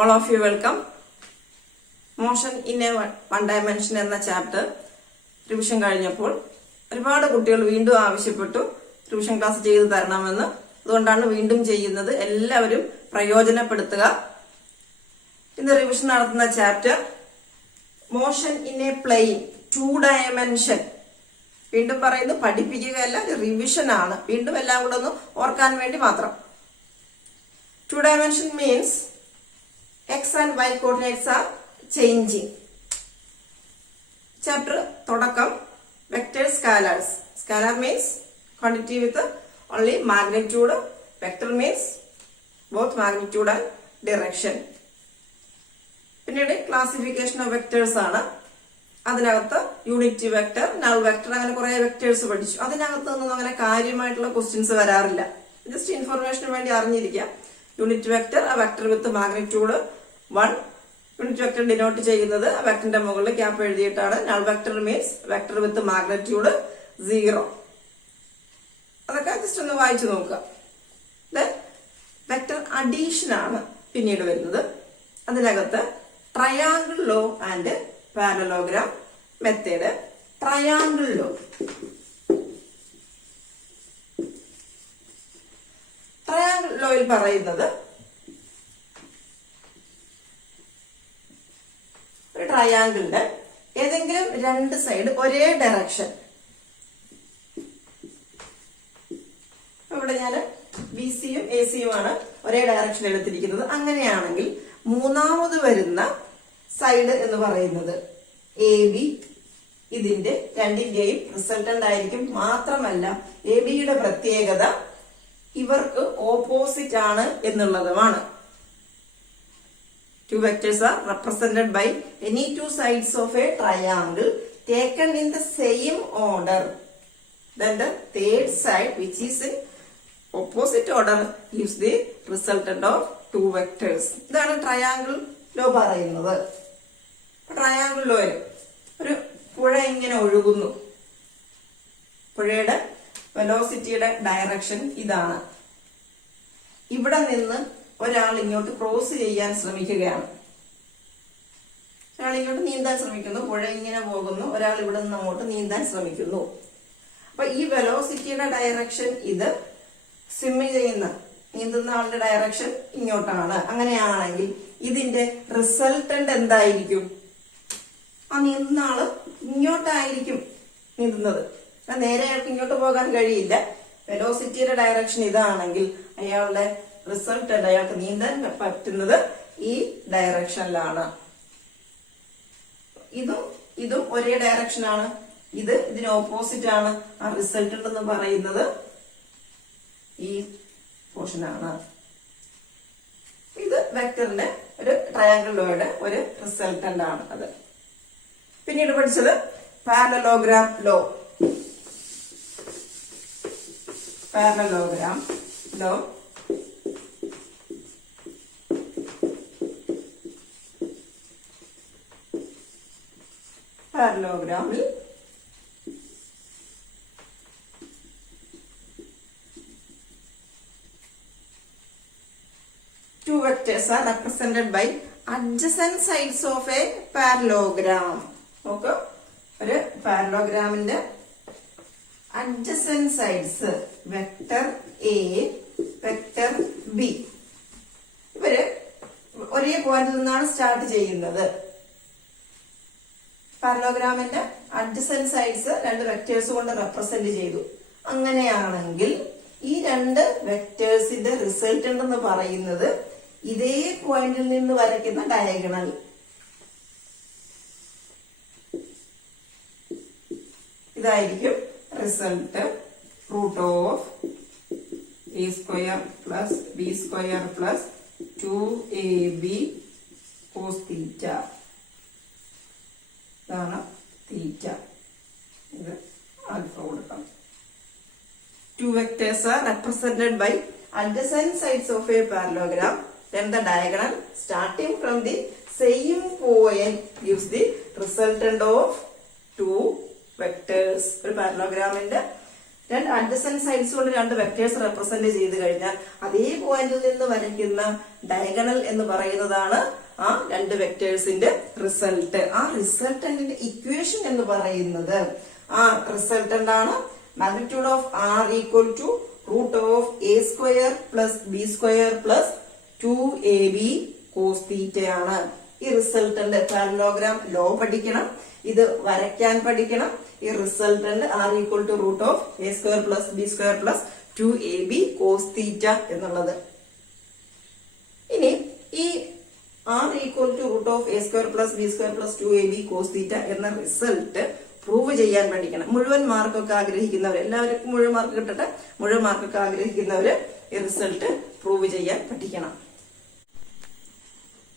All of you welcome. Motion in a one dimension എന്ന chapter revision കഴിഞ്ഞപ്പോൾ ഒരുപാട് കുട്ടികൾ വീണ്ടും ആവശ്യപ്പെട്ടു റിവിഷൻ ക്ലാസ് ചെയ്തു തരണമെന്ന്. അതുകൊണ്ടാണ് വീണ്ടും ചെയ്യുന്നത്. എല്ലാവരും പ്രയോജനപ്പെടുത്തുക. ഇന്ന് റിവിഷൻ നടത്തുന്ന chapter motion in a plane 2 dimension. വീണ്ടും പറയുന്നു, പഠിപ്പിക്കുകയല്ല, റിവിഷൻ ആണ്. വീണ്ടും എല്ലാം കൂടെ ഒന്ന് ഓർക്കാൻ വേണ്ടി മാത്രം. 2 dimension means x and y coordinates are changing. Chapter തുടക്കം vector scalars. Scalar means quantity with only magnitude. Vector means both magnitude and direction. പിന്നീട് ക്ലാസിഫിക്കേഷൻ ഓഫ് വെക്ടേഴ്സ് ആണ്. അതിനകത്ത് യൂണിറ്റ് വെക്ടർ, നൾ വെക്ടർ, അങ്ങനെ കുറെ വെക്ടേഴ്സ് പഠിച്ചു. അതിനകത്തൊന്നും അങ്ങനെ കാര്യമായിട്ടുള്ള ക്വസ്റ്റ്യൻസ് വരാറില്ല. ജസ്റ്റ് ഇൻഫർമേഷന് വേണ്ടി അറിഞ്ഞിരിക്കുക. യൂണിറ്റ് വെക്ടർ, ആ vector with magnitude 1. Unit vector denote ചെയ്യുന്നത് ആ വെക്ടറിന്റെ മുകളിൽ ക്യാപ്പ് എഴുതിയിട്ടാണ്. Null vector means vector with magnitude 0. അതൊക്കെ ജസ്റ്റ് ഒന്ന് വായിച്ചു നോക്കുക. വെക്ടർ അഡീഷൻ ആണ് പിന്നീട് വരുന്നത്. അതിനകത്ത് triangle law and parallelogram method. Triangle law, triangle ലോയിൽ പറയുന്നത് ഒരു ട്രയാങ്കിളിന്റെ ഏതെങ്കിലും രണ്ട് സൈഡ് ഒരേ ഡയറക്ഷൻ, ഇവിടെ ഞാൻ ബി സിയും എ സിയും ആണ് ഒരേ ഡയറക്ഷൻ എടുത്തിരിക്കുന്നത്. അങ്ങനെയാണെങ്കിൽ മൂന്നാമത് വരുന്ന സൈഡ് എന്ന് പറയുന്നത് എ ബി, ഇതിന്റെ രണ്ടിന്റെയും റിസൾട്ടന്റ് ആയിരിക്കും. മാത്രമല്ല എ ബിയുടെ പ്രത്യേകത ഇവർക്ക് ഓപ്പോസിറ്റ് ആണ് എന്നുള്ളതുമാണ്. Two vectors are represented by any two sides of a triangle taken in the same order. Then the third side, which is in opposite order, gives the resultant of two vectors. ഇതാണ് triangle law പറയുന്നത്. Triangle ലോയിൽ ഒരു പുഴ ഇങ്ങനെ ഒഴുകുന്നു. പുഴയുടെ വെലോസിറ്റിയുടെ direction ഇതാണ്. ഇവിടെ നിന്ന് ഒരാൾ ഇങ്ങോട്ട് ക്രോസ് ചെയ്യാൻ ശ്രമിക്കുകയാണ്. ഒരാൾ ഇങ്ങോട്ട് നീന്താൻ ശ്രമിക്കുന്നു. പുഴ ഇങ്ങനെ പോകുന്നു. ഒരാൾ ഇവിടെ നിന്ന് അങ്ങോട്ട് നീന്താൻ ശ്രമിക്കുന്നു. അപ്പൊ ഈ വെലോസിറ്റിയുടെ ഡയറക്ഷൻ ഇത്, സ്വിമ്മിങ് ചെയ്യുന്ന നീന്തുന്ന ആളുടെ ഡയറക്ഷൻ ഇങ്ങോട്ടാണ്. അങ്ങനെയാണെങ്കിൽ ഇതിന്റെ റിസൾട്ടന്റ് എന്തായിരിക്കും? ആ നീന്തുന്ന ആള് ഇങ്ങോട്ടായിരിക്കും നീന്തുന്നത്. നേരെ അയാൾക്ക് ഇങ്ങോട്ട് പോകാൻ കഴിയില്ല. വെലോസിറ്റിയുടെ ഡയറക്ഷൻ ഇതാണെങ്കിൽ അയാളുടെ റിസൾട്ടന്റ്, അയാൾക്ക് നീന്താൻ പറ്റുന്നത് ഈ ഡയറക്ഷനിലാണ്. ഇതും ഒരേ ഡയറക്ഷനാണ്. ഇത് ഇതിന് ഓപ്പോസിറ്റ് ആണ്. ആ റിസൾട്ടന്റ് എന്ന് പറയുന്നത് ഈ പോർഷനാണ്. ഇത് വെക്ടറിന്റെ ഒരു ട്രയാങ്കിൾ ലോയുടെ ഒരു റിസൾട്ടന്റ് ആണ്. അത് പിന്നീട് പഠിച്ചത് പാരലോഗ്രാം ലോ. പാരലോഗ്രാം ലോ പാരലോഗ്രാമിൽ two vectors are represented by adjacent sides of a parallelogram. നോക്ക്, ഒരു പാരലോഗ്രാമിന്റെ adjacent sides, vector a, vector B, ഇവര് ഒരേ പോയിന്റിൽ നിന്നാണ് സ്റ്റാർട്ട് ചെയ്യുന്നത്. പാരലോഗ്രാമിന്റെ അഡ്ജസന്റ് സൈഡ്സ് രണ്ട് വെക്ടേഴ്സ് കൊണ്ട് റെപ്രസെന്റ് ചെയ്തു. അങ്ങനെയാണെങ്കിൽ ഈ രണ്ട് വെക്ടേഴ്സിന്റെ റിസൾട്ടന്റ് എന്ന് പറയുന്നത് ഇതേ പോയിന്റിൽ നിന്ന് വരയ്ക്കുന്ന ഡയഗണൽ. ഇതായിരിക്കും result. Root of a square plus B square plus 2ab cos theta. ഇതാണ് തീറ്റ. ഇത് ആൽഫ കൊടുക്കാം. Two vectors are represented by adjacent sides of a parallelogram. Then the diagonal starting from the same point gives the resultant of two vectors. ഒരു പാരലോഗ്രാമിന്റെ രണ്ട് adjacent sides കൊണ്ട് രണ്ട് vectors represent ചെയ്ത് കഴിഞ്ഞാൽ അതേ പോയിന്റിൽ നിന്ന് വരയ്ക്കുന്ന ഡയഗണൽ എന്ന് പറയുന്നതാണ് ആ രണ്ട് വെക്ടേഴ്സിന്റെ റിസൾട്ട്. ആ റിസൾട്ടന്റിന്റെ ഇക്വേഷൻ എന്ന് പറയുന്നത് ആ റിസൾട്ടന്റ് ആണ് magnitude of R equal to root of a square plus B square plus 2ab cos തീറ്റയാണ്. ഈ റിസൾട്ടന്റ് പാരലോഗ്രാം ലോ പഠിക്കണം, ഇത് വരയ്ക്കാൻ പഠിക്കണം. ഈ resultant R equal to root of a square plus B square plus 2ab cos theta എന്നുള്ളത്. ഇനി ഈ R equal to root of a square plus B square plus 2ab cos theta എന്ന result prove ചെയ്യാൻ പഠിക്കണം. മുഴുവൻ മാർക്കൊക്കെ ആഗ്രഹിക്കുന്നവർ, എല്ലാവർക്കും മുഴുവൻ മാർക്ക് കിട്ടട്ടെ, മുഴുവൻ മാർക്കൊക്കെ ആഗ്രഹിക്കുന്നവര് ഈ റിസൾട്ട് പ്രൂവ് ചെയ്യാൻ പഠിക്കണം.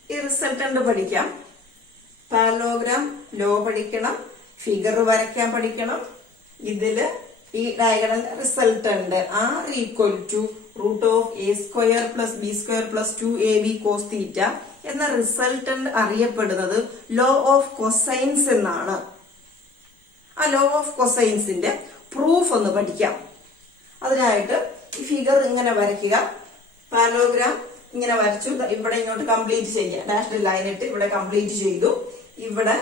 ഈ റിസൾട്ട് പഠിക്കാം, പാരലോഗ്രാം ലോ പഠിക്കണം, ഫിഗർ വരയ്ക്കാൻ പഠിക്കണം. ഇതില് ഈ ഡയഗണൽ റിസൾട്ട് ഉണ്ട് R equal to root of a square plus B square plus 2ab cos theta എന്ന റിസൾട്ട് അറിയപ്പെടുന്നത് ലോ ഓഫ് കൊസൈൻസ് എന്നാണ്. ആ ലോ ഓഫ് കൊസൈൻസിന്റെ പ്രൂഫ് ഒന്ന് പഠിക്കാം. അതിനായിട്ട് ഈ ഫിഗർ ഇങ്ങനെ വരയ്ക്കുക, പാരലോഗ്രാം ഇങ്ങനെ വരച്ചു, ഇവിടെ ഇങ്ങോട്ട് കംപ്ലീറ്റ് ചെയ്യുക, ഡാഷ്ഡ് ലൈൻ ഇട്ട് ഇവിടെ കംപ്ലീറ്റ് ചെയ്തു. ഇവിടെ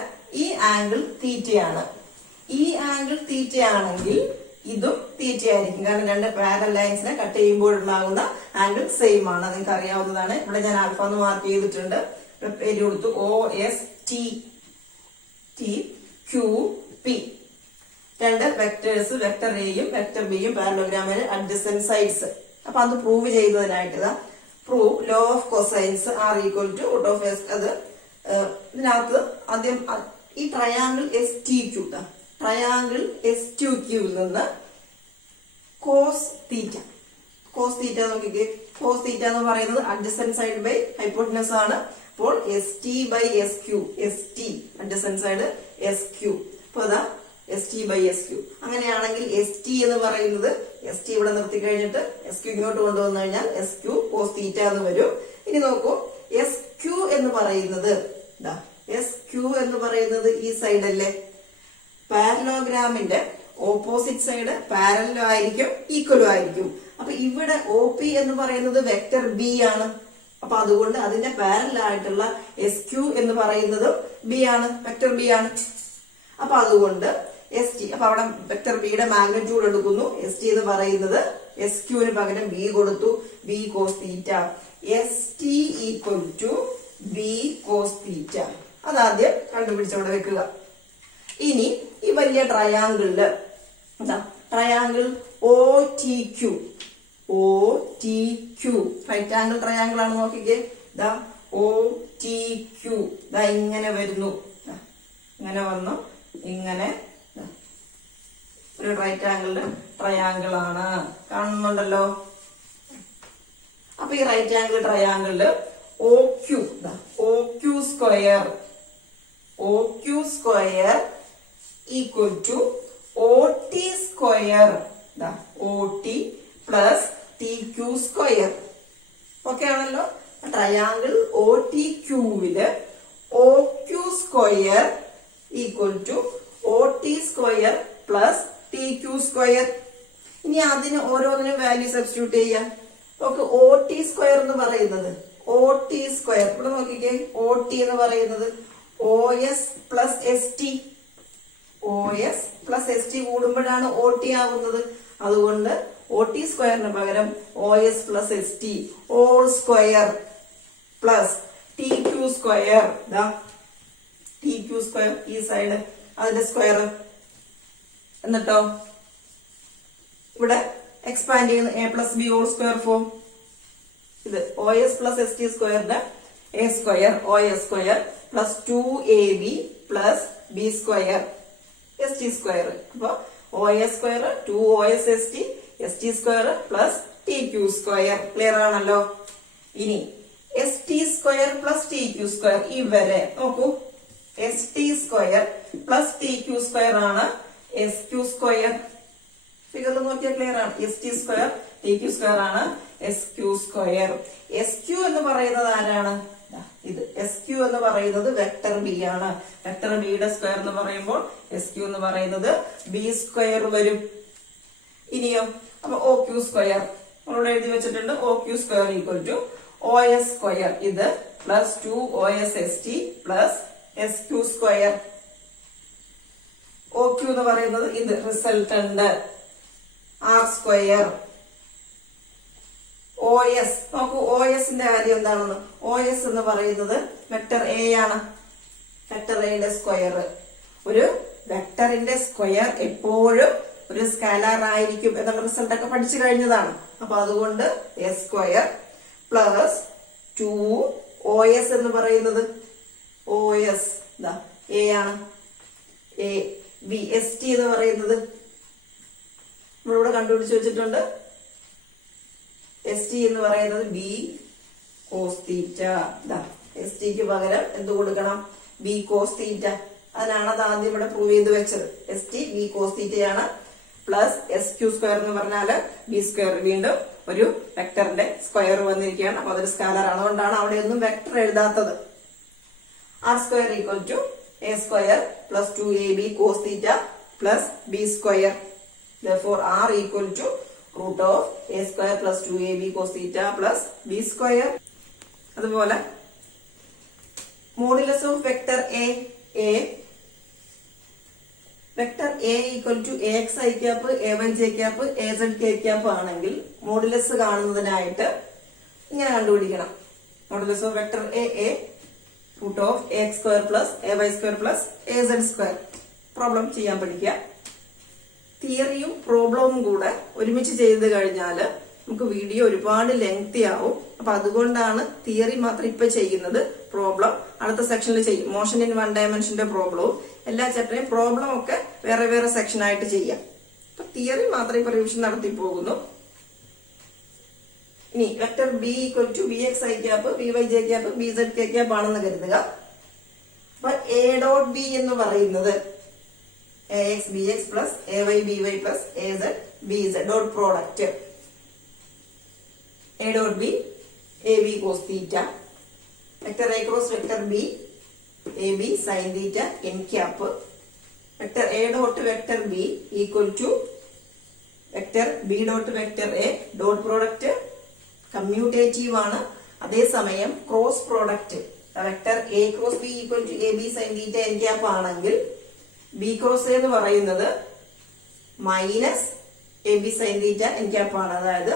ഈ ആംഗിൾ തീറ്റയാണ്. ഈ ആംഗിൾ തീറ്റയാണെങ്കിൽ ഇതും തീറ്റയായിരിക്കും, കാരണം രണ്ട് പാരലൽ ലൈൻസിനെ കട്ട് ചെയ്യുമ്പോഴുണ്ടാകുന്ന ആംഗിൾ സെയിം ആണ്, നിങ്ങൾക്ക് അറിയാവുന്നതാണ്. ഇവിടെ ഞാൻ ആൽഫ എന്ന് മാർക്ക് ചെയ്തിട്ടുണ്ട്, പേര് കൊടുത്തു OST QP. രണ്ട് വെക്ടേഴ്സ്, വെക്ടർ എയും വെക്ടർ ബിയും പാരലോഗ്രാമിന് അഡ്ജസന്റ് സൈഡ്സ്. അപ്പൊ അത് പ്രൂവ് ചെയ്യുന്നതിനായിട്ട് prove law of cosines R equal to root of S. അത് ഇതിനകത്ത് ആദ്യം ഈ ട്രയാങ്കിൾ STQ, ട്രയാങ്കിൾ STQൽ നിന്ന് കോസ് തീറ്റ, കോസ് തീറ്റ നോക്കിക്കേ. കോസ് തീറ്റ എന്ന് പറയുന്നത് അഡ്ജസന്റ് സൈഡ് ബൈ ഹൈപ്പോട്ടനസ് ആണ്. അപ്പോൾ ST by SQ, ST adjacent side SQ. അപ്പൊ അതാ ST ബൈ SQ. അങ്ങനെയാണെങ്കിൽ ST എന്ന് പറയുന്നത് ST ഇവിടെ നിർത്തി കഴിഞ്ഞിട്ട് SQ ഇങ്ങോട്ട് കൊണ്ടുവന്നു കഴിഞ്ഞാൽ SQ കോസ് തീറ്റ എന്ന് വരും. ഇനി നോക്കൂ, SQ എന്ന് പറയുന്നത് SQ എന്ന് പറയുന്നത് ഈ സൈഡ് അല്ലേ, പാരലോഗ്രാമിന്റെ ഓപ്പോസിറ്റ് സൈഡ് പാരലലും ആയിരിക്കും ഈക്വലും ആയിരിക്കും. അപ്പൊ ഇവിടെ OP എന്ന് പറയുന്നത് വെക്ടർ ബി ആണ്. അപ്പൊ അതുകൊണ്ട് അതിന്റെ പാരലൽ ആയിട്ടുള്ള SQ എന്ന് പറയുന്നതും ബി ആണ്, വെക്ടർ ബി ആണ്. അപ്പൊ അതുകൊണ്ട് ST, അപ്പൊ അവിടെ വെക്ടർ ബിയുടെ മാഗ്നിറ്റ്യൂഡ് എടുക്കുന്നു. ST എന്ന് പറയുന്നത് SQന് പകരം B കൊടുത്തു, B cos theta. ST equal to B cos theta. അതാദ്യം കണ്ടുപിടിച്ചവിടെ വെക്കുക. ഇനി ഈ വലിയ ട്രയാങ്കിളില് triangle OTQ, right angle triangle ആണ്, നോക്കിക്കേ. OTQ ഇങ്ങനെ വരുന്നു, ഇങ്ങനെ വന്നു, ഇങ്ങനെ ഒരു റൈറ്റ് ആംഗിളിന്റെ ട്രയാങ്കിൾ ആണ്, കാണുന്നുണ്ടല്ലോ. അപ്പൊ ഈ റൈറ്റ് ആംഗിൾ ട്രയാങ്കിളില് OQ square equal to OT square, OT plus TQ square. Okay ആണല്ലോ. ട്രയാങ്കിൾ OTQവില് OQ square equal to OT square plus TQ square. ഇനി അതിന് ഓരോന്നിനും വാല്യൂ സബ്സ്റ്റിറ്റ്യൂട്ട് ചെയ്യാം. നമുക്ക് OT സ്ക്വയർ എന്ന് പറയുന്നത് OT സ്ക്വയർ, ഇവിടെ നോക്കിക്കേ, OT എന്ന് പറയുന്നത് OS plus ST, OS plus ST കൂടുമ്പോഴാണ് OT ആവുന്നത്. അതുകൊണ്ട് OT സ്ക്വയറിന് പകരം OS plus ST all square plus TQ square. TQ square ഈ സൈഡ് അതിന്റെ സ്ക്വയർ. എന്നിട്ടോ ഇവിടെ എക്സ്പാൻഡ് ചെയ്യുന്ന A plus B all square form. ഇത് OS പ്ലസ് ST സ്ക്വയറിന്റെ A square OS square plus 2AB plus B square ST square. അപ്പൊ OS square 2OS ST square plus TQ square. Clear ആണല്ലോ. ഇനി ST square plus TQ square, ഇവരെ നോക്കൂ. ST square plus TQ square ആണ് SQ square. Figure നോക്കിയാൽ clear ആണ്. ST square TQ square ആണ് SQ square. SQ എന്ന് പറയുന്നത് ആരാണ്? ഇത് SQ എന്ന് പറയുന്നത് വെക്ടർ ബി ആണ്. വെക്ടർ ബിയുടെ സ്ക്വയർ എന്ന് പറയുമ്പോൾ SQ എന്ന് പറയുന്നത് B സ്ക്വയർ വരും. ഇനിയോ അപ്പൊ ഒ ക്യൂ സ്ക്വയർ നമ്മളോട് എഴുതി വെച്ചിട്ടുണ്ട്. O Q square equal to O S square ഇത് plus 2OSST plus S Q square. O Q എന്ന് പറയുന്നത് ഇത് resultant R square. O S നോക്കൂ, ഒ എസിന്റെ കാര്യം എന്താണെന്ന്. ഒ എസ് എന്ന് പറയുന്നത് വെക്ടർ എ ആണ്. വെക്ടർ എയുടെ സ്ക്വയർ. ഒരു വെക്ടറിന്റെ സ്ക്വയർ എപ്പോഴും ഒരു സ്കാലാർ ആയിരിക്കും എന്നുള്ള റിസൾട്ട് ഒക്കെ പഠിച്ചു കഴിഞ്ഞതാണ്. അപ്പൊ അതുകൊണ്ട് എ സ്ക്വയർ പ്ലസ് 2OS എന്ന് പറയുന്നത് OS എ ആണ്. എ ബി എസ് ടി എന്ന് പറയുന്നത് നമ്മളിവിടെ കണ്ടുപിടിച്ച് വെച്ചിട്ടുണ്ട്. എസ് ടി എന്ന് പറയുന്നത് ബി കോസ് തീറ്റ. എസ് ടിക്ക് പകരം എന്ത് കൊടുക്കണം? B cos theta. അതിനാണ് അത് ആദ്യം ഇവിടെ പ്രൂവ് ചെയ്ത് വെച്ചത്. എസ് ടി ബി കോസ് തീറ്റയാണ്. പ്ലസ് എസ് ക്യൂ സ്ക്വയർ എന്ന് പറഞ്ഞാല് ബി സ്ക്വയർ. വീണ്ടും ഒരു വെക്ടറിന്റെ സ്ക്വയർ വന്നിരിക്കുകയാണ്. അപ്പൊ അതൊരു സ്കാലർ ആണ്. അതുകൊണ്ടാണ് അവിടെ ഒന്നും വെക്ടർ എഴുതാത്തത്. R square equal to A square plus 2AB cos theta plus B square. therefore r equal to root of a square plus 2AB cos theta plus b square. അതുപോലെ modulus of vector a vector a equal to AXI cap AYJ cap AZK cap ആണെങ്കിൽ modulus കാണുന്നതിനായിട്ട് ഇങ്ങനെ കണ്ടുപിടിക്കണം. Modulus of vector a root of AX square plus AY square plus AZ square. Problem ചെയ്യാൻ പഠിക്കുക. തിയറിയും പ്രോബ്ലവും കൂടെ ഒരുമിച്ച് ചെയ്ത് കഴിഞ്ഞാല് നമുക്ക് വീഡിയോ ഒരുപാട് ലെങ്തി ആവും. അപ്പൊ അതുകൊണ്ടാണ് തിയറി മാത്രം ഇപ്പൊ ചെയ്യുന്നത്. പ്രോബ്ലം അടുത്ത സെക്ഷനിൽ ചെയ്യും. മോഷൻ ഇൻ വൺ ഡയമെൻഷന്റെ പ്രോബ്ലവും എല്ലാ ചാപ്റ്ററിനും പ്രോബ്ലം ഒക്കെ വേറെ വേറെ സെക്ഷൻ ആയിട്ട് ചെയ്യാം. അപ്പൊ തിയറി മാത്രം ഇപ്പൊ റിവിഷൻ നടത്തി പോകുന്നു. ഇനി vector b equal to BXI cap BYJ cap BZK cap ആണെന്ന് കരുതുക. അപ്പൊ എ ഡോട്ട് ബി എന്ന് പറയുന്നത് AX BX plus AY BY plus AZ BZ dot product. A dot B AB cos theta. Vector A cross vector B AB sin theta n cap. Vector A dot vector B equal to vector B dot vector A dot product. Commutative ആണ്. അതേസമയം cross product vector A cross B equal to AB sin theta n cap ആണെങ്കിൽ B cross എന്ന് പറയുന്നത് minus A B sine theta N cap ആണ്. അതായത്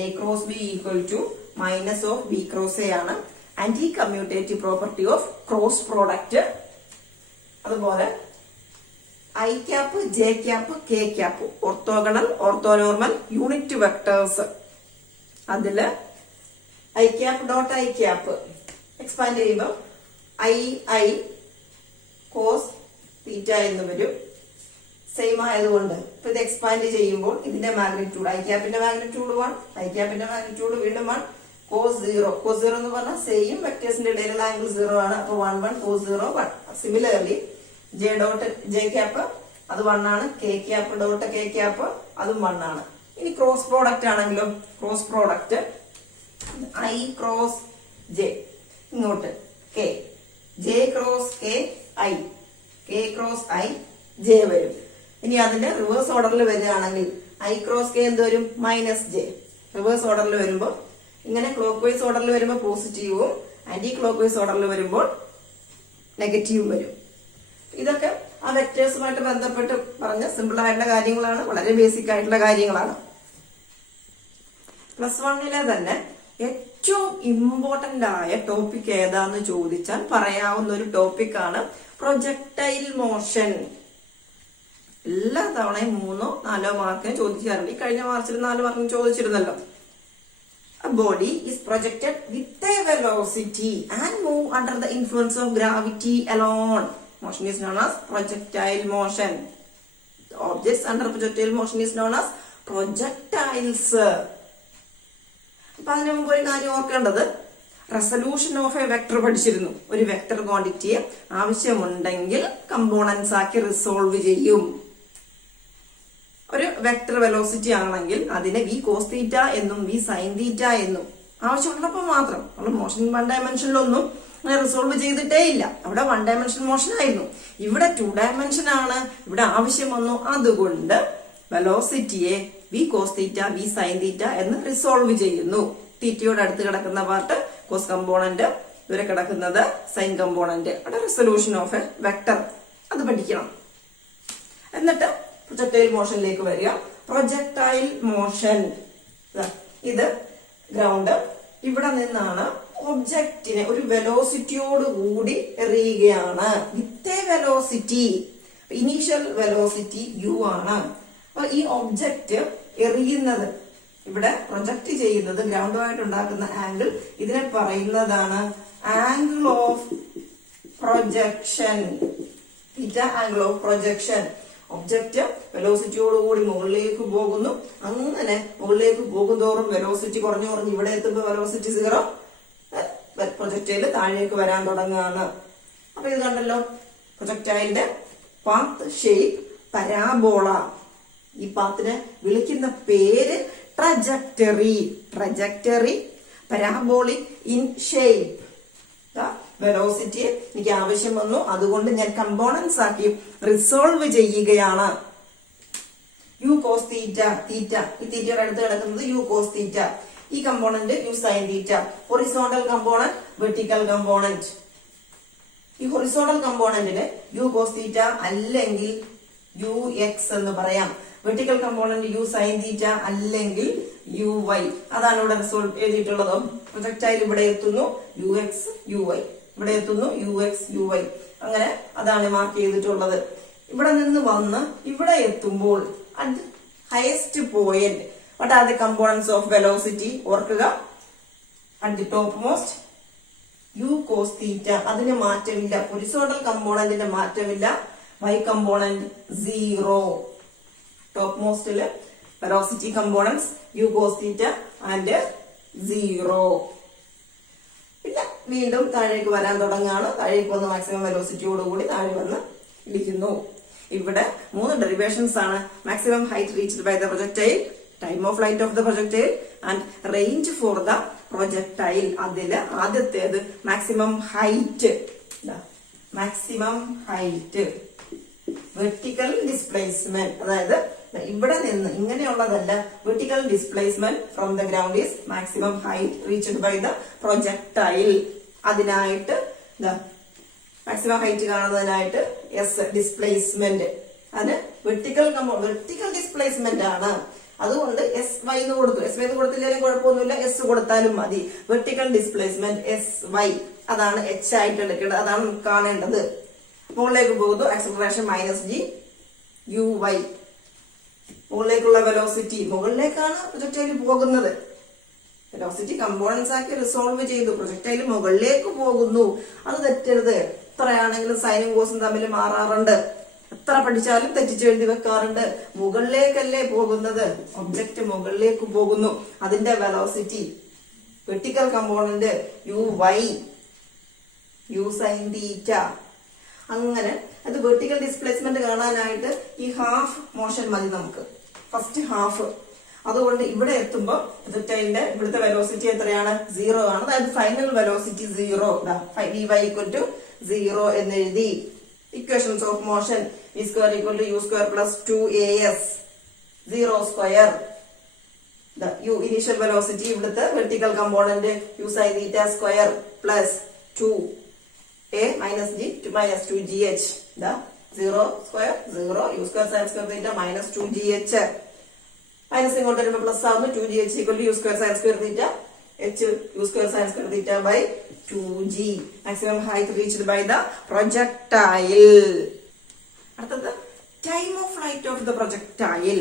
A cross B equal to minus of B cross A ആണ്. Anti commutative property of cross product. അതുപോലെ I cap J cap K cap orthogonal orthonormal unit vectors. അതില് I cap dot I cap expand ചെയ്യുമ്പോൾ I cos theta എന്ന് വരും. Same ആയതുകൊണ്ട് ഇപ്പൊ ഇത് expand ചെയ്യുമ്പോൾ ഇതിന്റെ മാഗ്നിറ്റ്യൂഡ് ഐ ക്യാപ്പിന്റെ മാഗ്നിറ്റ്യൂഡ് 1, ഐ ക്യാപ്പിന്റെ മാഗ്നിറ്റ്യൂഡ് വീണ്ടും 1, കോസ് 0. കോസ് 0 എന്ന് പറഞ്ഞാൽ സെയിം വെക്ടേഴ്സിന്റെ ഇടയിലുള്ള ആംഗിൾ 0 ആണ്. അപ്പൊ 1 1 cos 0 1. Similarly J dot J cap അത് 1 ആണ്. K cap dot K cap അതും 1 ആണ്. ഇനി ക്രോസ് പ്രോഡക്റ്റ് ആണെങ്കിലും cross product I cross J ഇങ്ങോട്ട് K J cross K I K cross I J വരും. ഇനി അതിന്റെ റിവേഴ്സ് ഓർഡറിൽ വരികയാണെങ്കിൽ ഐ ക്രോസ് കെ എന്ത് വരും? Minus J. റിവേഴ്സ് ഓർഡറിൽ വരുമ്പോൾ ഇങ്ങനെ ക്ലോക്ക് വൈസ് ഓർഡറിൽ വരുമ്പോൾ പോസിറ്റീവും ആന്റി ക്ലോക്ക് വൈസ് ഓർഡറിൽ വരുമ്പോൾ നെഗറ്റീവും വരും. ഇതൊക്കെ ആ വെക്ടേഴ്സുമായിട്ട് ബന്ധപ്പെട്ട് പറഞ്ഞ സിമ്പിൾ ആയിട്ടുള്ള കാര്യങ്ങളാണ്. വളരെ ബേസിക് ആയിട്ടുള്ള കാര്യങ്ങളാണ്. +1 തന്നെ ഏറ്റവും ഇമ്പോർട്ടന്റ് ആയ ടോപ്പിക് ഏതാന്ന് ചോദിച്ചാൽ പറയാവുന്ന ഒരു ടോപ്പിക്കാണ് പ്രൊജക്ടൈൽ മോഷൻ. എല്ലാ തവണയും 3-4 മാർക്കിന് ചോദിക്കാറുണ്ട്. ഈ കഴിഞ്ഞ മാർച്ചിൽ 4 മാർക്കിന് ചോദിച്ചിരുന്നല്ലോ. A body is projected with a velocity and move under the influence of gravity alone. Motion is known as projectile motion. The objects under projectile motion is known as projectiles. അപ്പൊ അതിന് മുമ്പ് ഒരു കാര്യം ഓർക്കേണ്ടത്, റെസൊല്യൂഷൻ ഓഫ് എ വെക്ടർ പഠിച്ചിരുന്നു. ഒരു vector ക്വാണ്ടിറ്റിയെ ആവശ്യമുണ്ടെങ്കിൽ components ആക്കി റിസോൾവ് ചെയ്യും. ഒരു വെക്ടർ വെലോസിറ്റി ആണെങ്കിൽ അതിനെ വി കോസ് തീറ്റ എന്നും വി സൈൻ തീറ്റ എന്നും ആവശ്യമുള്ളപ്പോൾ മാത്രം. നമ്മൾ മോഷൻ 1 ഡയമെൻഷനിലൊന്നും റിസോൾവ് ചെയ്തിട്ടേ ഇല്ല. അവിടെ 1 ഡയമെൻഷൻ മോഷൻ ആയിരുന്നു. ഇവിടെ 2 ഡയമെൻഷൻ ആണ്. ഇവിടെ ആവശ്യം വന്നു. അതുകൊണ്ട് വെലോസിറ്റിയെ V cos theta V sine theta എന്ന് റിസോൾവ് ചെയ്യുന്നു. തീറ്റയോട് അടുത്ത് കിടക്കുന്ന പാർട്ട് കോസ് കമ്പോണന്റ്, ഇവരെ കിടക്കുന്നത് സൈൻ കമ്പോണന്റ്. അവിടെ റെസൊല്യൂഷൻ ഓഫ് എ വെക്ടർ അത് പഠിക്കണം. എന്നിട്ട് പ്രൊജക്ടൈൽ മോഷനിലേക്ക് വരിക. പ്രൊജക്ടൈൽ മോഷൻ, ഇത് ഗ്രൗണ്ട്. ഇവിടെ നിന്നാണ് ഒബ്ജക്റ്റിനെ ഒരു വെലോസിറ്റിയോട് കൂടി എറിയുകയാണ്. With velocity, initial velocity u ആണ്. അപ്പൊ ഈ ഒബ്ജക്റ്റ് എറിയുന്നത്, ഇവിടെ പ്രൊജക്ട് ചെയ്യുന്നത് ഗ്രൗണ്ടുമായിട്ട് ഉണ്ടാക്കുന്ന ആംഗിൾ, ഇതിനെ പറയുന്നതാണ് angle of projection. Theta angle of projection. Object വെലോസിറ്റിയോടുകൂടി മുകളിലേക്ക് പോകുന്നു. അങ്ങനെ മുകളിലേക്ക് പോകുന്തോറും വെലോസിറ്റി കുറഞ്ഞു കുറഞ്ഞ് ഇവിടെ എത്തുമ്പോൾ വെലോസിറ്റി 0, പ്രൊജക്ടൈൽ താഴേക്ക് വരാൻ തുടങ്ങുകയാണ്. അപ്പൊ ഇത് കണ്ടല്ലോ, പ്രൊജക്ടൈലിന്റെ പാത്ത് ഷേപ്പ് പരാബോള. ഈ പാത്തിനെ വിളിക്കുന്ന പേര് trajectory. Trajectory parabolic in shape. വെലോസിറ്റിയെ എനിക്ക് ആവശ്യം വന്നു, അതുകൊണ്ട് ഞാൻ കമ്പോണൻസ് ആക്കി റിസോൾവ് ചെയ്യുകയാണ്. യു കോസ് തീറ്റ, തീറ്റ ഈ തീറ്റയുടെ അടുത്ത് കിടക്കുന്നത് യു കോസ് തീറ്റ. ഈ component U sine theta. Horizontal component, vertical component. ഈ ഹൊറിസോണ്ടൽ കമ്പോണന്റിന് യു കോസ് തീറ്റ അല്ലെങ്കിൽ യു എക്സ് എന്ന് പറയാം. Vertical component U sine theta അല്ലെങ്കിൽ യു വൈ. അതാണ് ഇവിടെ റിസോൾട്ട് എഴുതിയിട്ടുള്ളത്. പ്രൊജക്ടൈൽ ഇവിടെ എത്തുന്നു യു എക്സ് യു വൈ, ഇവിടെ എത്തുന്നു യു എക്സ് യു വൈ. അങ്ങനെ അതാണ് മാർക്ക് ചെയ്തിട്ടുള്ളത്. ഇവിടെ നിന്ന് വന്ന് ഇവിടെ എത്തുമ്പോൾ at highest point what are the components of velocity? ഓർക്കുക, at the top most u cos theta, അതിന് മാറ്റമില്ല. ഹൊറിസോണ്ടൽ കമ്പോണന്റിന്റെ മാറ്റമില്ല. y component 0. ടോപ്പ് മോസ്റ്റില് velocity components u cos theta and 0. പിന്നെ വീണ്ടും താഴേക്ക് വരാൻ തുടങ്ങുകയാണ്. താഴേക്ക് വന്ന് മാക്സിമം വെലോസിറ്റിയോടുകൂടി താഴെ വന്ന് ഇടിക്കുന്നു. ഇവിടെ 3 ഡെറിവേഷൻസ് ആണ്. Maximum height reached by the projectile, time of flight of the projectile and range for the projectile. അതില് ആദ്യത്തേത് maximum height. Maximum height, vertical displacement, അതായത് ഇവിടെ നിന്ന് ഇങ്ങനെയുള്ളതല്ല. Vertical displacement from the ground is maximum height reached by the projectile. അതിനായിട്ട് maximum height കാണുന്നതിനായിട്ട് S displacement, അത് vertical displacement ആണ്. അതുകൊണ്ട് എസ് വൈ എന്ന് കൊടുത്തു. എസ് വൈ എന്ന് കൊടുത്തില്ലെങ്കിലും കുഴപ്പമൊന്നുമില്ല, എസ് കൊടുത്താലും മതി. വെർട്ടിക്കൽ ഡിസ്പ്ലേസ്മെന്റ് എസ് വൈ, അതാണ് എച്ച് ആയിട്ട് എടുക്കേണ്ടത്, അതാണ് കാണേണ്ടത്. മുകളിലേക്ക് പോകുന്നു ആക്സലറേഷൻ -g യു വൈ. മുകളിലേക്കുള്ള വെലോസിറ്റി, മുകളിലേക്കാണ് പ്രൊജക്ടൈൽ പോകുന്നത്. വെലോസിറ്റി കമ്പോണൻസ് ആക്കി റിസോൾവ് ചെയ്തു. പ്രൊജക്ടൈൽ മുകളിലേക്ക് പോകുന്നു, അത് തെറ്റരുത്. എത്രയാണെങ്കിലും സൈനും കോസും തമ്മിൽ മാറാറുണ്ട്. എത്ര പഠിച്ചാലും തെറ്റിച്ച് എഴുതി വെക്കാറുണ്ട്. മുകളിലേക്കല്ലേ പോകുന്നത്, ഒബ്ജക്റ്റ് മുകളിലേക്ക് പോകുന്നു. അതിന്റെ velocity vertical component u y, u sine theta. അങ്ങനെ അത് വെർട്ടിക്കൽ ഡിസ്പ്ലേസ്മെന്റ് കാണാനായിട്ട് ഈ ഹാഫ് മോഷൻ മതി നമുക്ക്, ഫസ്റ്റ് ഹാഫ്. അതുകൊണ്ട് ഇവിടെ എത്തുമ്പോൾ പ്രൊജക്ടൈലിന്റെ ഇവിടുത്തെ വെലോസിറ്റി എത്രയാണ്? 0 ആണ്. അതായത് ഫൈനൽ വെലോസിറ്റി 0. vy 0 എന്നെഴുതി. Equations of motion v square equal to u square plus 2as 0 square. u initial velocity ഇവിടുത്തെ vertical component u sin theta square plus 2a minus g to minus 2gh. 0 square 0 u square sin square theta minus 2gh. Minus ഇങ്ങോട്ട് വരുമ്പോൾ plus ആവുന്നു. 2gh equal to u square sin square theta h u square sin square theta by 2g. maximum height reached by the projectile. അടുത്തത് time of flight of the projectile.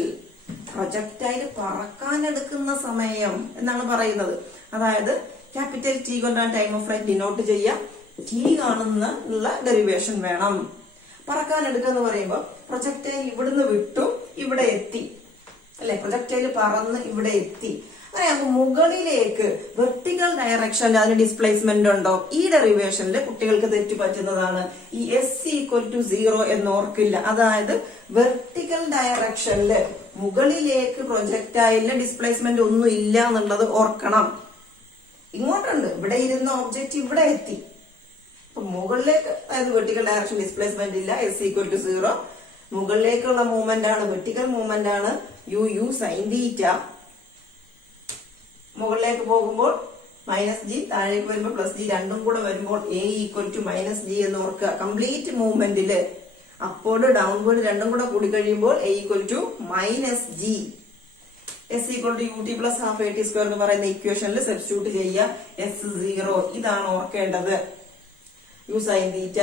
Projectile പറക്കാനെടുക്കുന്ന സമയം എന്നാണ് പറയുന്നത്. അതായത് capital T കൊണ്ടാണ് time of flight denote ചെയ്യുക. T കാണുന്നുള്ള derivation വേണം. പറക്കാനെടുക്കുക എന്ന് പറയുമ്പോൾ പ്രൊജക്ടൈൽ ഇവിടുന്ന് വിട്ടു ഇവിടെ എത്തി അല്ലെ, പ്രൊജക്ടൈൽ പറന്ന് ഇവിടെ എത്തി. അങ്ങനെ മുകളിലേക്ക് വെർട്ടിക്കൽ ഡയറക്ഷനിൽ അതിന് ഡിസ്പ്ലേസ്മെന്റ് ഉണ്ടോ? ഈ ഡെറിവേഷനിൽ കുട്ടികൾക്ക് തെറ്റു പറ്റുന്നതാണ്. ഈ s=0 എന്ന് ഓർക്കില്ല. അതായത് വെർട്ടിക്കൽ ഡയറക്ഷനിൽ മുകളിലേക്ക് പ്രൊജക്ടൈലിന് ഡിസ്പ്ലേസ്മെന്റ് ഒന്നും ഇല്ല എന്നുള്ളത് ഓർക്കണം. ഇങ്ങോട്ടുണ്ട്, ഇവിടെ ഇരുന്ന ഒബ്ജക്റ്റ് ഇവിടെ എത്തി. അപ്പൊ മുകളിലേക്ക്, അതായത് വെർട്ടിക്കൽ ഡയറക്ഷൻ ഡിസ്പ്ലേസ്മെന്റ് ഇല്ല, s=0. മുകളിലേക്കുള്ള മൂവ്മെന്റ് ആണ്, വെർട്ടിക്കൽ മൂവ്മെന്റ് ആണ്. യു സൈൻ തീറ്റ മുകളിലേക്ക് പോകുമ്പോൾ മൈനസ് ജി, താഴേക്ക് വരുമ്പോൾ പ്ലസ് ജി, രണ്ടും കൂടെ വരുമ്പോൾ a equal to minus g എന്ന് ഓർക്കുക. കംപ്ലീറ്റ് മൂവ്മെന്റില് അപ്വേർഡ് ഡൗൺവേർഡ് രണ്ടും കൂടെ കൂടി കഴിയുമ്പോൾ a equal to minus g. S equal to u t plus half a t square എന്ന് പറയുന്ന ഇക്വേഷനിൽ സബ്സ്റ്റിറ്റ്യൂട്ട് ചെയ്യുക. എസ് 0 ഇതാണ് ഓർക്കേണ്ടത്. യു സൈൻ തീറ്റ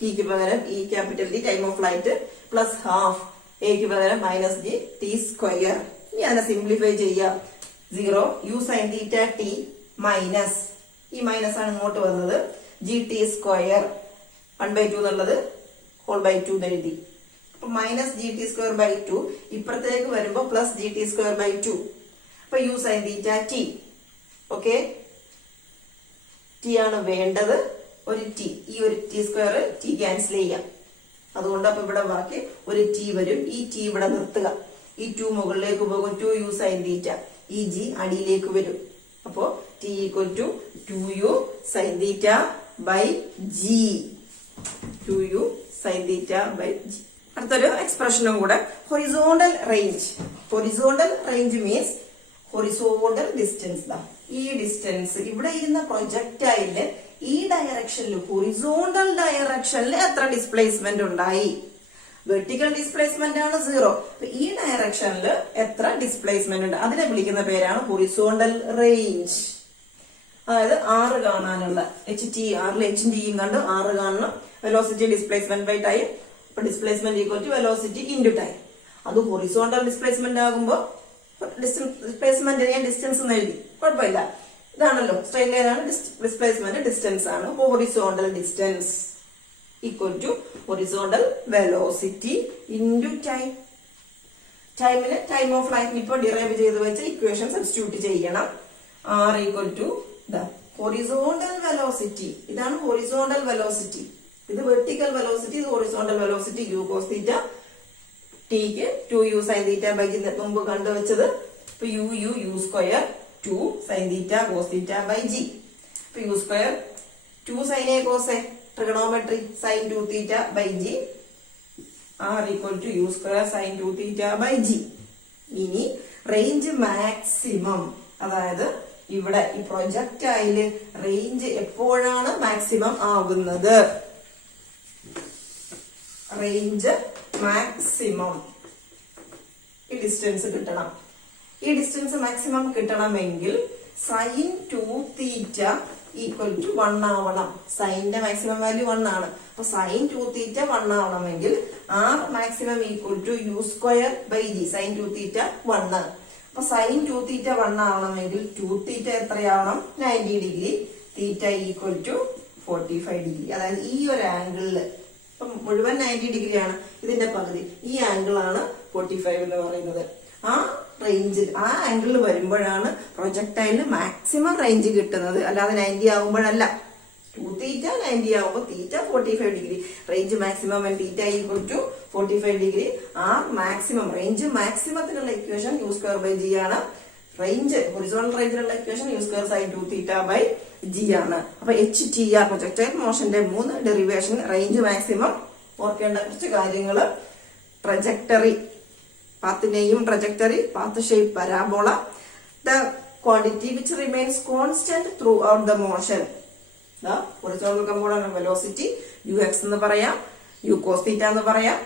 ടിക്ക് പകരം ഇ capital T time of flight plus half എക്ക് പകരം മൈനസ് ജി ടി സ്ക്വയർ. ഇനി അതിനെ സിംപ്ലിഫൈ ചെയ്യുക. 0 u sine theta t minus ഈ മൈനസ് ആണ് ഇങ്ങോട്ട് വന്നത് ജി ടി സ്ക്വയർ 1/2 എന്നുള്ളത് ഹോൾ ബൈ 2 എഴുതി. അപ്പൊ minus g t square by 2 ഇപ്പുറത്തേക്ക് വരുമ്പോ plus g t square by 2. അപ്പൊ u sine theta t. Okay, t ആണ് വേണ്ടത്. ഒരു ടി, ഈ ഒരു ടി സ്ക്വയർ ടി ക്യാൻസൽ ചെയ്യാം. അതുകൊണ്ട് അപ്പൊ ഇവിടെ ബാക്കി ഒരു ടി വരും. ഈ ടി ഇവിടെ നിർത്തുക. ഈ 2 മുകളിലേക്ക് പോകും. 2 യു സൈൻ തീറ്റ. ഈ ജി അടിയിലേക്ക് വരും. അപ്പോ t equal to 2u sine theta by g. 2u sine theta by g. അടുത്തൊരു എക്സ്പ്രഷനും കൂടെ. Horizontal range. Horizontal range means horizontal distance. ഈ ഡിസ്റ്റൻസ് ഇവിടെ ഇരുന്ന പ്രൊജക്ടൈലില് ഈ ഡയറക്ഷനിൽ ഹൊറിസോണ്ടൽ ഡയറക്ഷനിൽ എത്ര ഡിസ്പ്ലേസ്മെന്റ് ഉണ്ടായി? വെർട്ടിക്കൽ ഡിസ്പ്ലേസ്മെന്റ് ആണ് 0. ഈ ഡയറക്ഷനിൽ എത്ര ഡിസ്പ്ലേസ്മെന്റ് ഉണ്ട്? അതിനെ വിളിക്കുന്ന പേരാണ് ഹൊറിസോണ്ടൽ റേഞ്ച്. അതായത് 6 കാണാനുള്ള എച്ച് ടി, 6 എച്ചും ടിയും കണ്ട് 6 കാണണം. Velocity displacement by time. Displacement equal to velocity into time. അത് ഹൊറിസോണ്ടൽ ഡിസ്പ്ലേസ്മെന്റ് ആകുമ്പോൾ ഡിസ്പ്ലേസ്മെന്റ് ഞാൻ ഡിസ്റ്റൻസ് എന്ന് എഴുതി, കുഴപ്പമില്ല. ഇതാണല്ലോ സ്ട്രെയിറ്റ് ലൈൻ ആണ്. ഡിസ്പ്ലേസ്മെന്റ് ഡിസ്റ്റൻസ് ആണ്. Horizontal distance equal to horizontal velocity into time. ടൈമിന് ടൈം ഓഫ് ഫ്ലൈറ്റ് ഇപ്പോൾ ഡിറൈവ് ചെയ്ത് വെച്ച ഇക്വേഷൻ സബ്സ്റ്റിറ്റ്യൂട്ട് ചെയ്യണം. R equal to horizontal velocity. ഇതാണ് ഹൊറിസോണ്ടൽ വെലോസിറ്റി. ഇത് വെർട്ടിക്കൽ വെലോസിറ്റി, ഇത് horizontal velocity. U cos theta ടിക്ക് 2u sine theta by G മുമ്പ് കണ്ടുവച്ചത്. ഇപ്പൊ U square 2 sine theta cos theta by G. ഇപ്പൊ U square 2 sine A cos A trigonometry sine 2 theta by G. R equal to U square sine 2 theta by G. ഇനി range maximum, അതായത് ഇവിടെ ഈ projectile range എപ്പോഴാണ് maximum ആകുന്നത്? Range maximum ഈ distance കിട്ടണം. ഈ ഡിസ്റ്റൻസ് മാക്സിമം കിട്ടണമെങ്കിൽ സൈൻ 2 തീറ്റ ഈക്വൽ ടു 1 ആവണം. സൈനിന്റെ മാക്സിമം വാല്യൂ 1 ആണ്. അപ്പൊ സൈൻ 2 തീറ്റ 1 ആവണമെങ്കിൽ R maximum equal to U square by g. Sine 2 theta 1. അപ്പൊ സൈൻ 2 തീറ്റ 1 ആവണമെങ്കിൽ 2 തീറ്റ എത്രയാവണം? 90 degree. Theta equal to 45 degree. അതായത് ഈ ഒരു ആംഗിളില് ഇപ്പം മുഴുവൻ 90 ഡിഗ്രി ആണ്, ഇതിന്റെ പകുതി. ഈ ആംഗിൾ ആണ് 45 എന്ന് പറയുന്നത്. ആ റേഞ്ചിൽ, ആ ആംഗിളിൽ വരുമ്പോഴാണ് പ്രൊജക്ടൈലിന് മാക്സിമം റേഞ്ച് കിട്ടുന്നത്. അല്ലാതെ 90 ആകുമ്പോഴല്ല. 2 തീറ്റ 90 ആകുമ്പോൾ theta 45 degree. Range maximum theta equal to 45 degree. R maximum, range മാക്സിമത്തിനുള്ള equation U square by G ആണ്. റേഞ്ച് ഹൊറിസോണ്ടൽ റേഞ്ചിലുള്ള equation U square sine 2 theta by G ആണ്. അപ്പൊ എച്ച് ടി ആർ പ്രൊജക്ടൈൽ മോഷന്റെ 3 derivation. Range maximum ഓർക്കേണ്ട കുറച്ച് കാര്യങ്ങള്. Trajectory, പാത്തിനെയും trajectory, path shape parabola. The quantity which remains constant throughout the motion. Horizontal component velocity U X എന്ന് പറയാം, U cos theta എന്ന് പറയാം,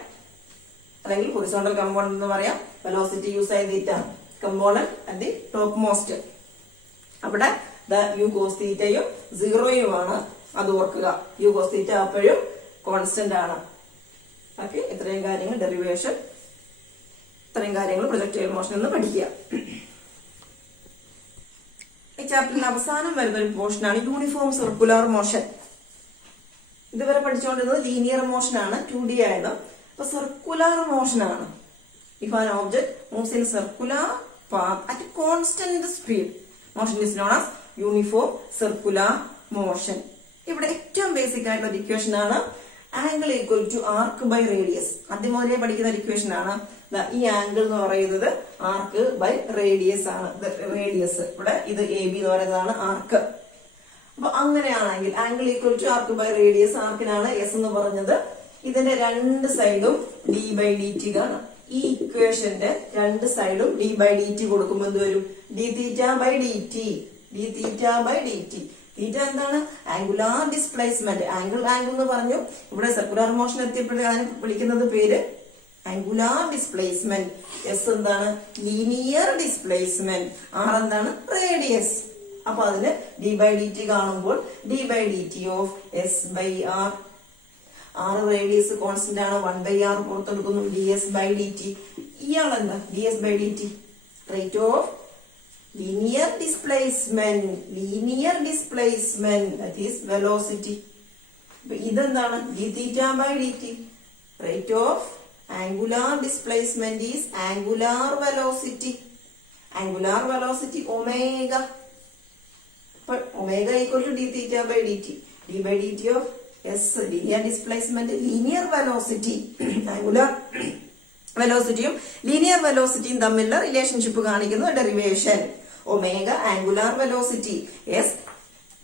അല്ലെങ്കിൽ ഹൊറിസോണ്ടൽ കമ്പോണന്റ് എന്ന് പറയാം. Velocity u sine theta component at the top most. അവിടെ u cos തീറ്റയും 0യുമാണ്. അത് ഓർക്കുക. യു കോസ് തീറ്റ അപ്പോഴും കോൺസ്റ്റന്റ് ആണ്. ഓക്കെ, ഇത്രയും കാര്യങ്ങൾ ഡെറിവേഷൻ, ഇത്രയും കാര്യങ്ങൾ പ്രൊജക്ടൈൽ മോഷൻ എന്ന് പഠിക്കുക. ഈ ചാപ്റ്ററിന് അവസാനം വരുന്ന ഒരു പോർഷനാണ് യൂണിഫോം സർക്കുലർ മോഷൻ. ഇതുവരെ പഠിച്ചുകൊണ്ടിരുന്നത് ലീനിയർ മോഷൻ ആണ്, 2D ആയത്. അപ്പൊ സർക്കുലർ മോഷൻ ആണ്. If an object moves in circular path at constant speed, motion is known as uniform circular motion. ഇവിടെ ഏറ്റവും ബേസിക് ആയിട്ടുള്ള ഇക്വേഷൻ ആണ് angle equal to arc by radius. ആദ്യം മുതലേ പഠിക്കുന്ന ഇക്വേഷൻ ആണ്. ഈ ആംഗിൾ എന്ന് പറയുന്നത് ആർക്ക് ബൈ റേഡിയസ് ആണ്. റേഡിയസ് ഇവിടെ ഇത് എ ബി എന്ന് പറയുന്നതാണ് ആർക്ക്. അപ്പൊ അങ്ങനെയാണെങ്കിൽ angle equal to arc by radius, ആർക്കിനാണ് എസ് എന്ന് പറഞ്ഞത്. ഇതിന്റെ രണ്ട് സൈഡും ഡി ബൈ ഡി ടി കാണാം. ഈ ഇക്വേഷന്റെ രണ്ട് സൈഡും ഡി ബൈ ഡി ടി കൊടുക്കുമ്പോൾ എന്ത് വരും? D theta by D T. D theta by D T. Theta എന്താണ്? Angular displacement. ആംഗിൾ എന്ന് പറഞ്ഞു. ഇവിടെ സർക്കുലർ മോഷൻ എത്തിയപ്പോഴാണ് വിളിക്കുന്നത് പേര് ആംഗുലാർ ഡിസ്പ്ലേസ്മെന്റ്. എസ് എന്താണ്? Linear displacement. ആർ എന്താണ്? റേഡിയസ്. അപ്പൊ അതിന് ഡി ബൈ ഡി ടി കാണുമ്പോൾ D by D T of S by R. R radius constant ആണ്. 1/r പുറത്തെടുക്കുന്നു. D S by D T. ഇയാളെന്താ? D S by D T rate of linear displacement. Linear displacement that is velocity. ഇതെന്താണ്? D theta by D T rate of angular displacement is angular velocity. Angular velocity omega. Omega equal to D theta by D T. D by D T of S linear displacement. Linear velocity angular വെലോസിറ്റിയും linear വെലോസിറ്റിയും തമ്മിലുള്ള relationship കാണിക്കുന്നു derivation. Omega angular velocity, S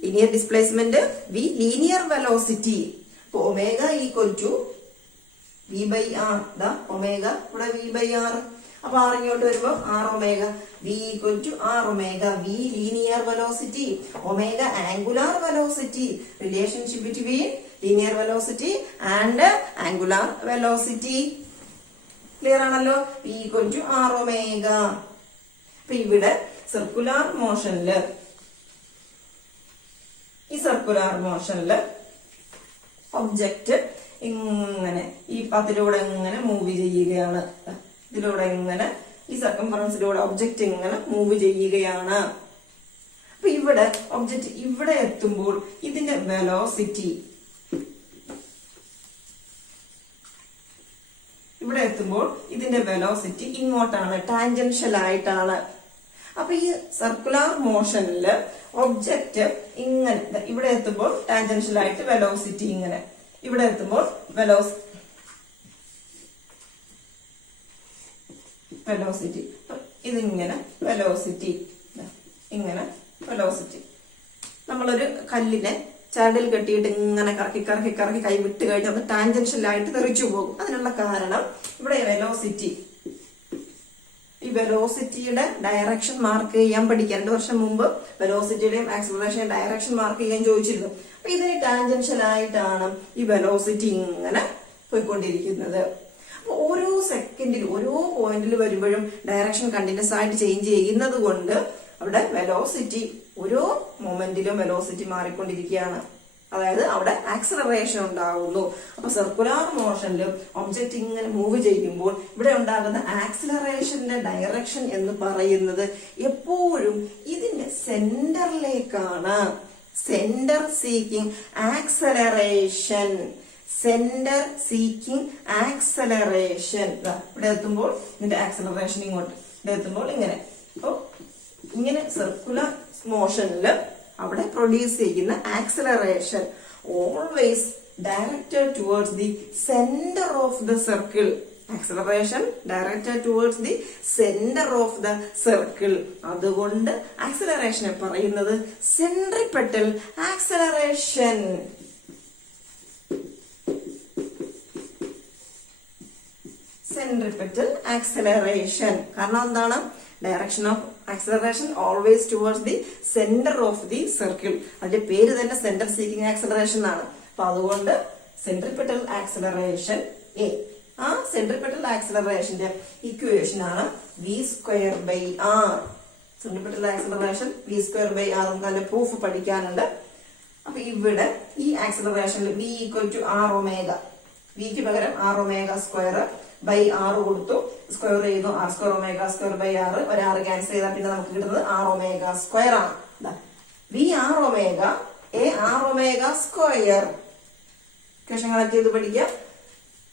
linear displacement, V linear velocity. Omega equal to V by R. Omega ഇവിടെ V by R. അപ്പൊ R ഇങ്ങോട്ട് വരുമ്പോ R omega. V equal to R omega. V linear velocity, omega angular velocity. Relationship between linear velocity and angular velocity. Clear ആണല്ലോ? V equal to R omega. അപ്പൊ ഇവിടെ circular മോഷനില് object ഇങ്ങനെ ഈ പത്തിലൂടെ ഇങ്ങനെ move ചെയ്യുകയാണ്. ഇതിലൂടെ ഇങ്ങനെ ഈ സർക്കംഫറൻസിലൂടെ ഒബ്ജക്റ്റ് ഇങ്ങനെ മൂവ് ചെയ്യുകയാണ്. അപ്പൊ ഇവിടെ ഒബ്ജക്റ്റ് ഇവിടെ എത്തുമ്പോൾ ഇതിന്റെ വെലോസിറ്റി ഇങ്ങോട്ടാണ്, ടാൻജൻഷ്യൽ ആയിട്ടാണ്. അപ്പൊ ഈ സർക്കുലർ മോഷനില് ഒബ്ജക്റ്റ് ഇങ്ങനെ ഇവിടെ എത്തുമ്പോൾ ടാൻജൻഷ്യൽ ആയിട്ട് വെലോസിറ്റി ഇങ്ങനെ, ഇവിടെ എത്തുമ്പോൾ വെലോസിറ്റി ഇതിങ്ങനെ വെലോസിറ്റി ഇങ്ങനെ വെലോസിറ്റി. നമ്മളൊരു കല്ലിനെ ചരടിൽ കെട്ടിയിട്ട് ഇങ്ങനെ കറക്കി കറക്കി കറക്കി കൈ വിട്ട് കഴിഞ്ഞാൽ അത് ടാൻജൻഷ്യലായിട്ട് തെറിച്ചു പോകും. അതിനുള്ള കാരണം ഇവിടെ വെലോസിറ്റി, ഈ വെലോസിറ്റിയുടെ ഡയറക്ഷൻ മാർക്ക് ചെയ്യാൻ പഠിക്കാൻ 2 വർഷം മുമ്പ് വെലോസിറ്റിയുടെയും ആക്സിലറേഷന്റെ ഡയറക്ഷൻ മാർക്ക് ചെയ്യാൻ ചോദിച്ചിരുന്നു. അപ്പൊ ഇതിന് ടാൻജൻഷ്യൽ ആയിട്ടാണ് ഈ വെലോസിറ്റി ഇങ്ങനെ പോയിക്കൊണ്ടിരിക്കുന്നത്. അപ്പൊ ഓരോ സെക്കൻഡിലും ഓരോ പോയിന്റിൽ വരുമ്പോഴും ഡയറക്ഷൻ കണ്ടിന്യൂസ് ആയിട്ട് ചേഞ്ച് ചെയ്യുന്നത് കൊണ്ട് അവിടെ വെലോസിറ്റി ഓരോ മൊമെന്റിലും വെലോസിറ്റി മാറിക്കൊണ്ടിരിക്കുകയാണ്. അതായത് അവിടെ ആക്സിലറേഷൻ ഉണ്ടാകുന്നു. അപ്പൊ സർക്കുലർ മോഷനിലും ഒബ്ജക്റ്റ് ഇങ്ങനെ മൂവ് ചെയ്യുമ്പോൾ ഇവിടെ ഉണ്ടാകുന്ന ആക്സിലറേഷന്റെ ഡയറക്ഷൻ എന്ന് പറയുന്നത് എപ്പോഴും ഇതിന്റെ സെന്ററിലേക്കാണ്. Centre seeking acceleration. Centre seeking acceleration. ഇവിടെ എത്തുമ്പോൾ ഇതിന്റെ ആക്സലറേഷൻ ഇങ്ങോട്ട്, ഇവിടെ എത്തുമ്പോൾ ഇങ്ങനെ. അപ്പൊ ഇങ്ങനെ സർക്കുലർ മോഷനില് അവിടെ പ്രൊഡ്യൂസ് ചെയ്യുന്ന acceleration always directed towards the centre of the circle. Acceleration directed towards the centre of the circle. അതുകൊണ്ട് ആക്സലറേഷനെ പറയുന്നത് സെൻട്രിപെറ്റൽ ആക്സലറേഷൻ. സെൻട്രിപെറ്റൽ ആക്സലറേഷൻ കാരണം എന്താണ്? Direction of acceleration always towards the centre of the circle. അതിന്റെ പേര് തന്നെ centre seeking acceleration ആണ്. അപ്പൊ അതുകൊണ്ട് സെൻട്രിപെറ്റൽ ആക്സലറേഷൻ എ. ആ സെൻട്രിപെറ്റൽ ആക്സലറേഷന്റെ ഇക്വേഷൻ ആണ് v²/r. Centripetal acceleration v²/r. നമുക്ക് അതിന്റെ പ്രൂഫ് പഠിക്കാനുണ്ട്. അപ്പൊ ഇവിടെ ഈ ആക്സലറേഷനിൽ v equal to r omega. വിക്ക് പകരം r omega square by r കൊടുത്തു, സ്ക്വയർ ചെയ്തു. r² omega square by r, ഒരു r ക്യാൻസൽ ചെയ്താൽ പിന്നെ നമുക്ക് കിട്ടുന്നത് r ഒമേഗ സ്ക്വയർ ആണ്. v r omega a r omega square. Equation collect ചെയ്ത് പഠിക്കാം.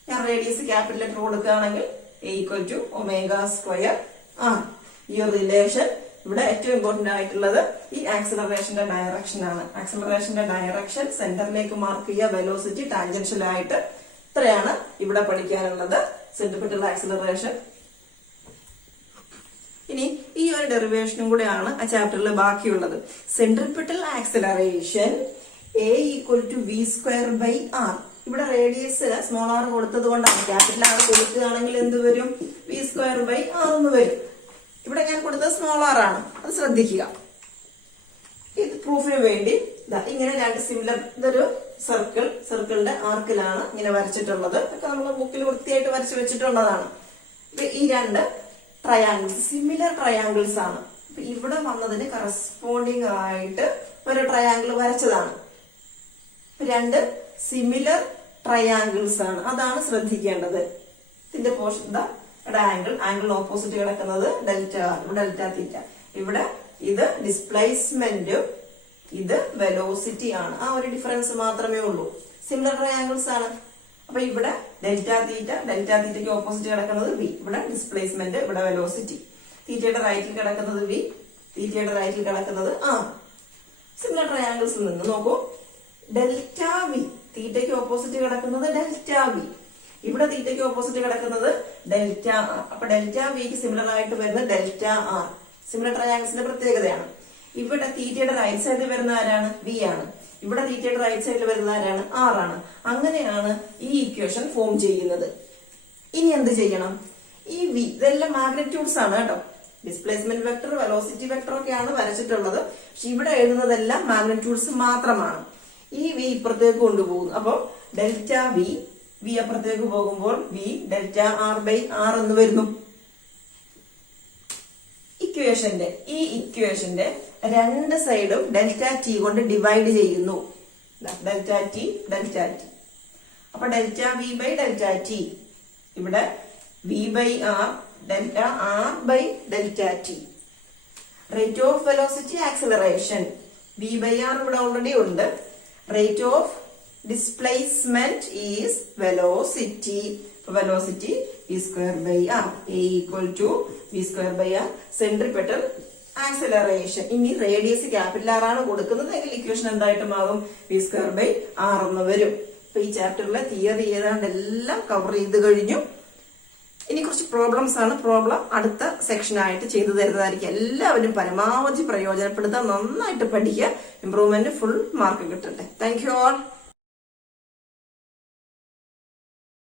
ഞാൻ റേഡിയസ് ക്യാപിറ്റൽ ലെറ്റർ കൊടുക്കുകയാണെങ്കിൽ a equal to omega square r. ഈ ഒരു റിലേഷൻ ഇവിടെ ഏറ്റവും ഇമ്പോർട്ടന്റ് ആയിട്ടുള്ളത് ഈ ആക്സലറേഷന്റെ ഡയറക്ഷൻ ആണ്. ആക്സലറേഷന്റെ ഡയറക്ഷൻ സെന്ററിലേക്ക് മാർക്ക് ചെയ്യുക, വെലോസിറ്റി ടാൻജൻഷ്യൽ ആയിട്ട്. ഇത്രയാണ് ഇവിടെ പഠിക്കാനുള്ളത്, സെൻട്രിപെറ്റൽ ആക്സലറേഷൻ. ഇനി ഈ ഒരു ഡെറിവേഷനും കൂടെയാണ് ആ ചാപ്റ്ററിൽ ബാക്കിയുള്ളത്. Centripetal acceleration a equal to v²/r. ഇവിടെ റേഡിയസിന് സ്മോൾ ആർ കൊടുത്തത് കൊണ്ടാണ്. ക്യാപിറ്റൽ ആർ കൊടുക്കുകയാണെങ്കിൽ എന്ത് വരും? വി സ്ക്വയർ ബൈ ആർ എന്ന് വരും. ഇവിടെ ഞാൻ കൊടുത്തത് സ്മോൾ ആർ ആണ്, അത് ശ്രദ്ധിക്കുക. ഇത് പ്രൂഫിന് വേണ്ടി ഇങ്ങനെ രണ്ട് സിമിലർ, ഇതൊരു സർക്കിളിന്റെ ആർക്കിലാണ് ഇങ്ങനെ വരച്ചിട്ടുള്ളത്. ഒക്കെ നമ്മൾ ബുക്കിൽ വൃത്തിയായിട്ട് വരച്ചു വെച്ചിട്ടുള്ളതാണ്. ഈ രണ്ട് ട്രയാങ്കിൾസ് സിമിലർ ട്രയാങ്കിൾസ് ആണ്. ഇവിടെ വന്നതിന് കറസ്പോണ്ടിങ് ആയിട്ട് ഒരു ട്രയാങ്കിൾ വരച്ചതാണ്. രണ്ട് സിമിലർ ട്രയാങ്കിൾസ് ആണ്, അതാണ് ശ്രദ്ധിക്കേണ്ടത്. ഇതിന്റെ പോർഷൻ ആംഗിൾ ഓപ്പോസിറ്റ് കിടക്കുന്നത് ഡെൽറ്റ ആർ, ഡെൽറ്റ തീറ്റ. ഇവിടെ ഇത് ഡിസ്പ്ലേസ്മെന്റും ഇത് വെലോസിറ്റി ആണ്. ആ ഒരു ഡിഫറൻസ് മാത്രമേ ഉള്ളൂ. സിമിലർ ട്രയാങ്കിൾസ് ആണ്. അപ്പൊ ഇവിടെ ഡെൽറ്റ തീറ്റയ്ക്ക് ഓപ്പോസിറ്റ് കിടക്കുന്നത് വി. ഇവിടെ ഡിസ്പ്ലേസ്മെന്റ്, ഇവിടെ വെലോസിറ്റി. തീറ്റയുടെ റൈറ്റിൽ കിടക്കുന്നത് വി, തീറ്റയുടെ റൈറ്റിൽ കിടക്കുന്നത് ആർ. സിമിലർ ട്രയാങ്കിൾസിൽ നിന്ന് നോക്കൂ, ഡെൽറ്റ വി തീറ്റയ്ക്ക് ഓപ്പോസിറ്റ് കിടക്കുന്നത് ഡെൽറ്റ വി. ഇവിടെ തീറ്റയ്ക്ക് ഓപ്പോസിറ്റ് കിടക്കുന്നത് ഡെൽറ്റ ആർ. അപ്പൊ ഡെൽറ്റ വിക്ക് സിമിലർ ആയിട്ട് വരുന്നത് ഡെൽറ്റ ആർ. സിമിലർ ട്രയാങ്കിൾസിന്റെ പ്രത്യേകതയാണ്. ഇവിടെ തീറ്റയുടെ റൈറ്റ് സൈഡിൽ വരുന്ന ആരാണ്? വി ആണ്. ഇവിടെ തീറ്റയുടെ റൈറ്റ് സൈഡിൽ വരുന്ന ആരാണ്? ആർ ആണ്. അങ്ങനെയാണ് ഈ ഇക്വേഷൻ ഫോം ചെയ്യുന്നത്. ഇനി എന്ത് ചെയ്യണം? ഈ വി, ഇതെല്ലാം മാഗ്നിറ്റ്യൂഡ്സ് ആണ് കേട്ടോ. ഡിസ്പ്ലേസ്മെന്റ് വെക്ടർ, വെലോസിറ്റി വെക്ടർ ഒക്കെയാണ് വരച്ചിട്ടുള്ളത്. പക്ഷെ ഇവിടെ എഴുതുന്നതെല്ലാം മാഗ്നിറ്റ്യൂഡ്സ് മാത്രമാണ്. ഈ വി ഇപ്പുറത്തേക്ക് കൊണ്ടുപോകുന്നു. അപ്പോൾ ഡെൽറ്റ വി അപ്പുറത്തേക്ക് പോകുമ്പോൾ V delta R by R എന്ന് വരുന്നു. ഈ ഇക്വേഷന്റെ രണ്ട് സൈഡും ഡെൽറ്റ ടി കൊണ്ട് ഡിവൈഡ് ചെയ്യുന്നു. Delta T. അപ്പൊ delta V by delta T. ഇവിടെ V by R, delta R by delta T. Rate of velocity, acceleration. V by R ഇവിടെ ഓൾറെഡി ഉണ്ട്. Rate of displacement is velocity. Velocity V square by R. A equal to V square by R. Centripetal acceleration. ഇനി radius capital R ആണ് കൊടുക്കുന്നത് എങ്കിൽ equation എന്തായിട്ട് മാറും? V square by R എന്ന് വരും. അപ്പൊ ഈ ചാപ്റ്ററിലെ തിയറി ഏതാണ്ട് എല്ലാം കവർ ചെയ്ത് കഴിഞ്ഞു. ഇനി കുറച്ച് പ്രോബ്ലംസ് ആണ്. പ്രോബ്ലം അടുത്ത സെക്ഷനായിട്ട് ചെയ്തു തരുന്നതായിരിക്കും. എല്ലാവരും പരമാവധി പ്രയോജനപ്പെടുത്താൻ, നന്നായിട്ട് പഠിക്കുക. ഇംപ്രൂവ്മെന്റ് ഫുൾ മാർക്ക് കിട്ടട്ടെ. Thank you all.